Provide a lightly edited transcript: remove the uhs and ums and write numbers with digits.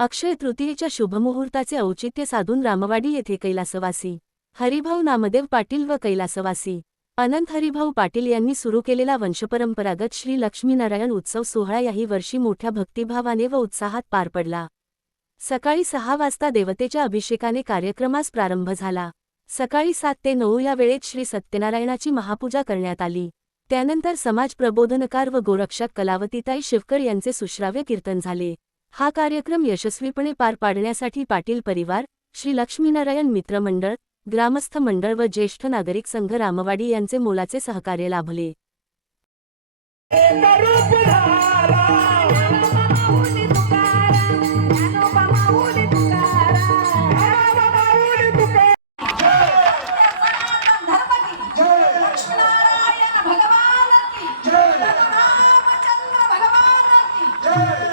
अक्षय तृतीयेच्या शुभमुहूर्ताचे औचित्य साधून रामवाडी येथे कैलासवासी हरिभाऊ नामदेव पाटील व कैलासवासी अनंत हरिभाऊ पाटील यांनी सुरू केलेला वंशपरंपरागत श्री लक्ष्मीनारायण उत्सव सोहळा याही वर्षी मोठ्या भक्तिभावाने व उत्साहात पार पडला। सकाळी 6 वाजता देवतेच्या अभिषेकाने कार्यक्रमास प्रारंभ झाला। सकाळी 7 ते 9 या वेळेत श्री सत्यनारायणाची महापूजा करण्यात आली। त्यानंतर समाज प्रबोधनकार व गोरक्षक कलावतीताई शिवकर यांचे सुश्राव्य कीर्तन झाले। हा कार्यक्रम यशस्वीपणे पार पाडण्यासाठी पाटील परिवार, श्री लक्ष्मीनारायण मित्र मंडळ, ग्रामस्थ मंडळ व ज्येष्ठ नागरिक संघ रामवाडी यांचे मोलाचे सहकार्य लाभले। जय